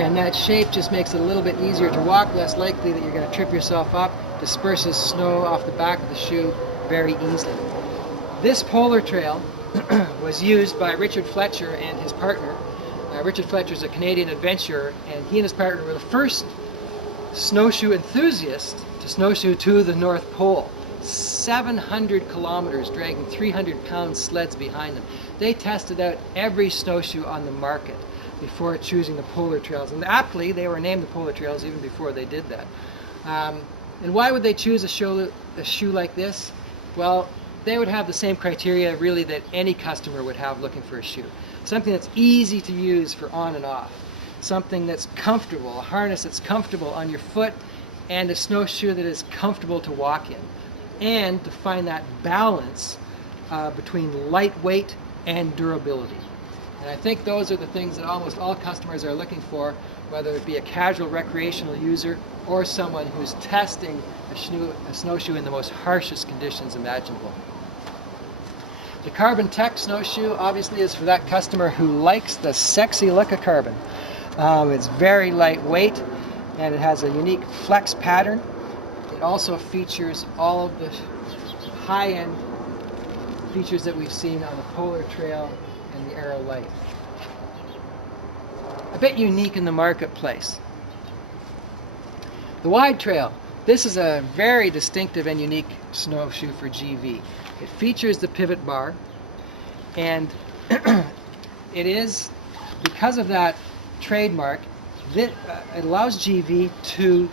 And that shape just makes it a little bit easier to walk, less likely that you're going to trip yourself up, disperses snow off the back of the shoe very easily. This Polar Trail was used by Richard Fletcher and his partner. Richard Fletcher is a Canadian adventurer, and he and his partner were the first snowshoe enthusiasts to snowshoe to the North Pole. 700 kilometers dragging 300-pound sleds behind them. They tested out every snowshoe on the market before choosing the Polar Trails. And aptly, they were named the Polar Trails even before they did that. And why would they choose a shoe like this? Well, they would have the same criteria really that any customer would have looking for a shoe. Something that's easy to use for on and off. Something that's comfortable, a harness that's comfortable on your foot, and a snowshoe that is comfortable to walk in. And to find that balance between lightweight and durability. And I think those are the things that almost all customers are looking for, whether it be a casual recreational user or someone who's testing a snowshoe in the most harshest conditions imaginable. The Carbon Tech snowshoe obviously is for that customer who likes the sexy look of carbon. It's very lightweight and it has a unique flex pattern. It also features all of the high-end features that we've seen on the Polar Trail and the Arrow Light. A bit unique in the marketplace. The Wide Trail. This is a very distinctive and unique snowshoe for GV. It features the pivot bar, and it is, because of that trademark, it allows GV to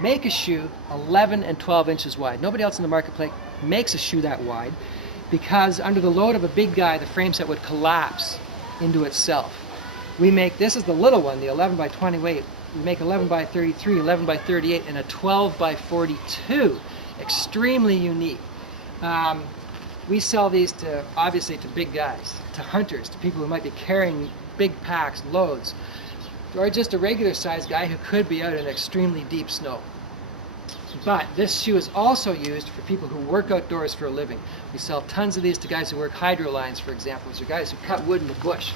make a shoe 11 and 12 inches wide. Nobody else in the marketplace makes a shoe that wide, because under the load of a big guy, the frame set would collapse into itself. We make, this is the little one, the 11 by 28. We make 11 by 33, 11 by 38, and a 12 by 42. Extremely unique. We sell these to, obviously, to big guys, to hunters, to people who might be carrying big packs, loads, or just a regular sized guy who could be out in extremely deep snow. But this shoe is also used for people who work outdoors for a living. We sell tons of these to guys who work hydro lines, for example. These are guys who cut wood in the bush,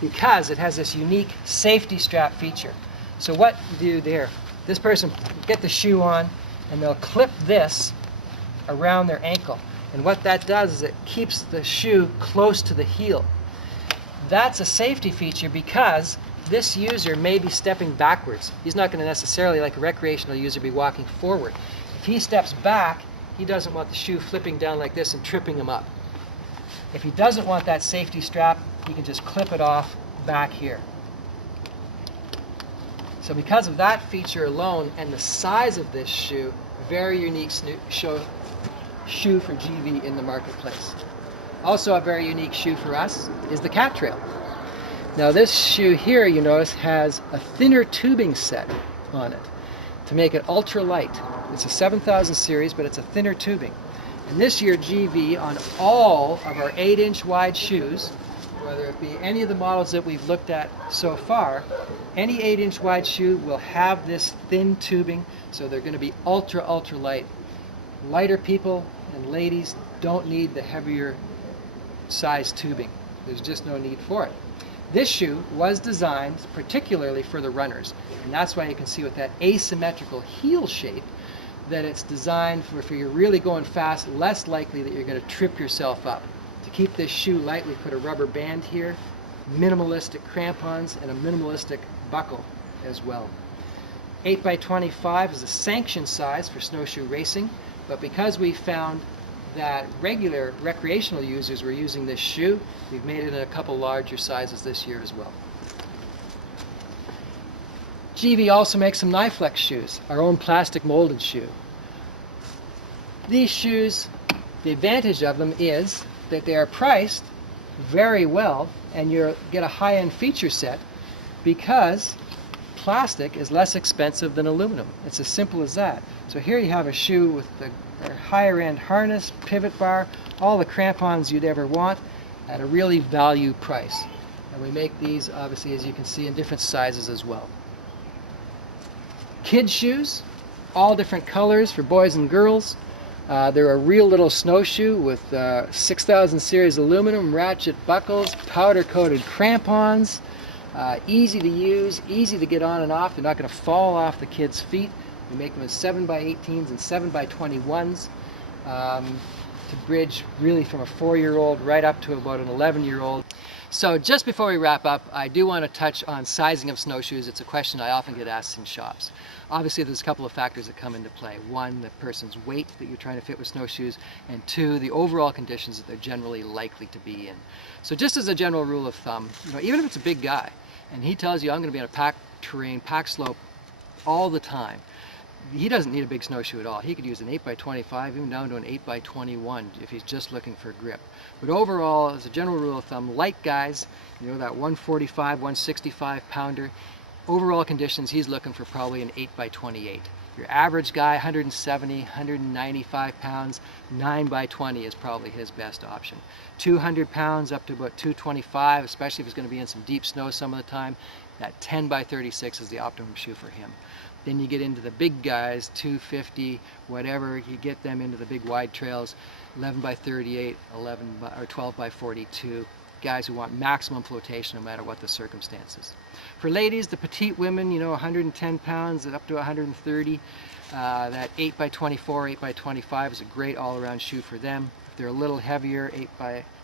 because it has this unique safety strap feature. So what you do there, this person get the shoe on and they'll clip this around their ankle. And what that does is it keeps the shoe close to the heel. That's a safety feature because this user may be stepping backwards. He's not going to necessarily, like a recreational user, be walking forward. If he steps back, he doesn't want the shoe flipping down like this and tripping him up. If he doesn't want that safety strap, he can just clip it off back here. So because of that feature alone and the size of this shoe, very unique shoe for GV in the marketplace. Also a very unique shoe for us is the Cat Trail. Now this shoe here, you notice, has a thinner tubing set on it to make it ultra light. It's a 7000 series, but it's a thinner tubing. And this year GV, on all of our 8-inch wide shoes, whether it be any of the models that we've looked at so far, any 8-inch wide shoe will have this thin tubing, so they're going to be ultra light. Lighter people and ladies don't need the heavier size tubing. There's just no need for it. This shoe was designed particularly for the runners, and that's why you can see with that asymmetrical heel shape that it's designed for if you're really going fast, less likely that you're going to trip yourself up. To keep this shoe light, we put a rubber band here, minimalistic crampons, and a minimalistic buckle as well. 8 by 25 is a sanctioned size for snowshoe racing, but because we found that regular recreational users were using this shoe, we've made it in a couple larger sizes this year as well. GV also makes some Niflex shoes, our own plastic molded shoe. These shoes, the advantage of them is that they are priced very well and you get a high-end feature set because plastic is less expensive than aluminum. It's as simple as that. So here you have a shoe with the higher end harness, pivot bar, all the crampons you'd ever want at a really value price. And we make these, obviously, as you can see, in different sizes as well. Kids shoes, all different colors for boys and girls. They're a real little snowshoe with 6000 series aluminum, ratchet buckles, powder coated crampons, Easy to use, easy to get on and off. They're not going to fall off the kids' feet. We make them as 7x18s and 7x21s to bridge really from a 4-year-old right up to about an 11-year-old. So just before we wrap up, I do want to touch on sizing of snowshoes. It's a question I often get asked in shops. Obviously, there's a couple of factors that come into play. One, the person's weight that you're trying to fit with snowshoes, and two, the overall conditions that they're generally likely to be in. So just as a general rule of thumb, even if it's a big guy, and he tells you I'm going to be on a packed terrain, packed slope all the time, he doesn't need a big snowshoe at all. He could use an 8x25, even down to an 8x21 if he's just looking for grip. But overall, as a general rule of thumb, light guys, that 145, 165 pounder, overall conditions, he's looking for probably an 8x28. Your average guy, 170, 195 pounds, 9x20 is probably his best option. 200 pounds up to about 225, especially if he's going to be in some deep snow some of the time, that 10x36 is the optimum shoe for him. Then you get into the big guys, 250, whatever, you get them into the big wide trails, 11x38, 12x42, guys who want maximum flotation no matter what the circumstances. For ladies, the petite women, 110 pounds up to 130, that 8x24, 8x25 is a great all-around shoe for them. If they're a little heavier,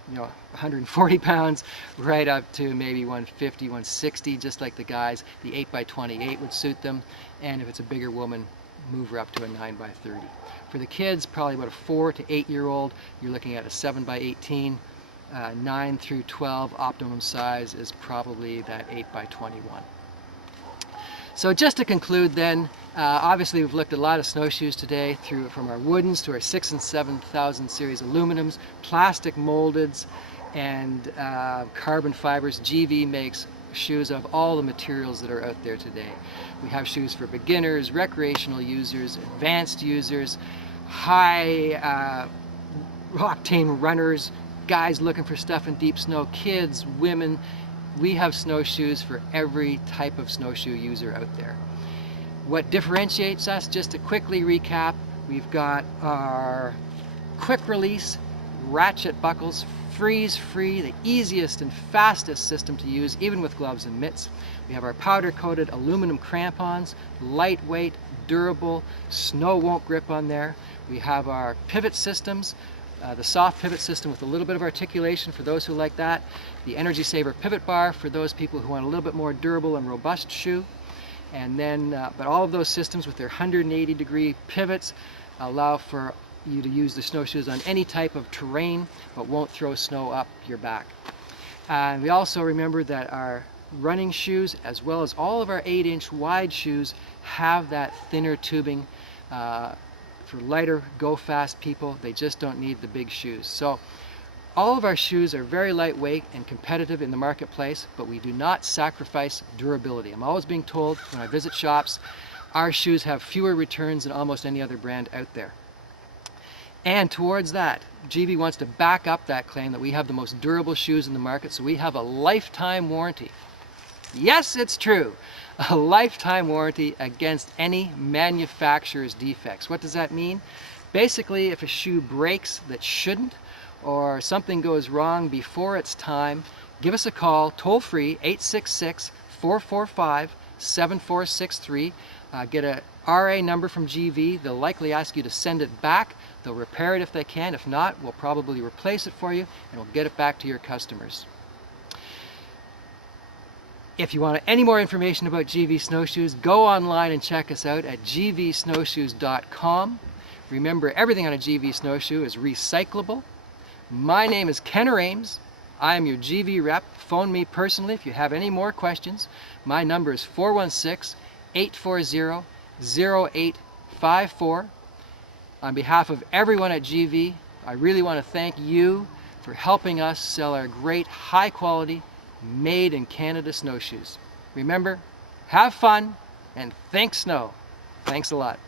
140 pounds, right up to maybe 150, 160, just like the guys, the 8x28 would suit them. And if it's a bigger woman, move her up to a 9x30. For the kids, probably about a 4 to 8-year-old, you're looking at a 7x18. 9 through 12 optimum size is probably that 8x21. So just to conclude then, obviously we've looked at a lot of snowshoes today, from our woodens to our 6,000 and 7,000 series aluminums, plastic moldeds, and carbon fibers. GV makes shoes of all the materials that are out there today. We have shoes for beginners, recreational users, advanced users, high octane runners, guys looking for stuff in deep snow, kids, women. We have snowshoes for every type of snowshoe user out there. What differentiates us, just to quickly recap, we've got our quick release ratchet buckles, freeze free, the easiest and fastest system to use, even with gloves and mitts. We have our powder coated aluminum crampons, lightweight, durable, snow won't grip on there. We have our pivot systems, the soft pivot system with a little bit of articulation for those who like that. The Energy Saver pivot bar for those people who want a little bit more durable and robust shoe. And then, but all of those systems with their 180-degree pivots allow for you to use the snowshoes on any type of terrain, but won't throw snow up your back. And we also remember that our running shoes, as well as all of our 8-inch wide shoes, have that thinner tubing. For lighter, go-fast people, they just don't need the big shoes. So all of our shoes are very lightweight and competitive in the marketplace, but we do not sacrifice durability. I'm always being told when I visit shops, our shoes have fewer returns than almost any other brand out there. And towards that, GV wants to back up that claim that we have the most durable shoes in the market, so we have a lifetime warranty. Yes, it's true. A lifetime warranty against any manufacturer's defects. What does that mean? Basically, if a shoe breaks that shouldn't, or something goes wrong before it's time, give us a call, toll free, 866-445-7463. Get a RA number from GV. They'll likely ask you to send it back. They'll repair it if they can. If not, we'll probably replace it for you, and we'll get it back to your customers. If you want any more information about GV Snowshoes, go online and check us out at gvsnowshoes.com. Remember, everything on a GV Snowshoe is recyclable. My name is Ken Ames. I am your GV rep. Phone me personally if you have any more questions. My number is 416-840-0854. On behalf of everyone at GV, I really want to thank you for helping us sell our great, high-quality, made in Canada snowshoes. Remember, have fun and think snow. Thanks a lot.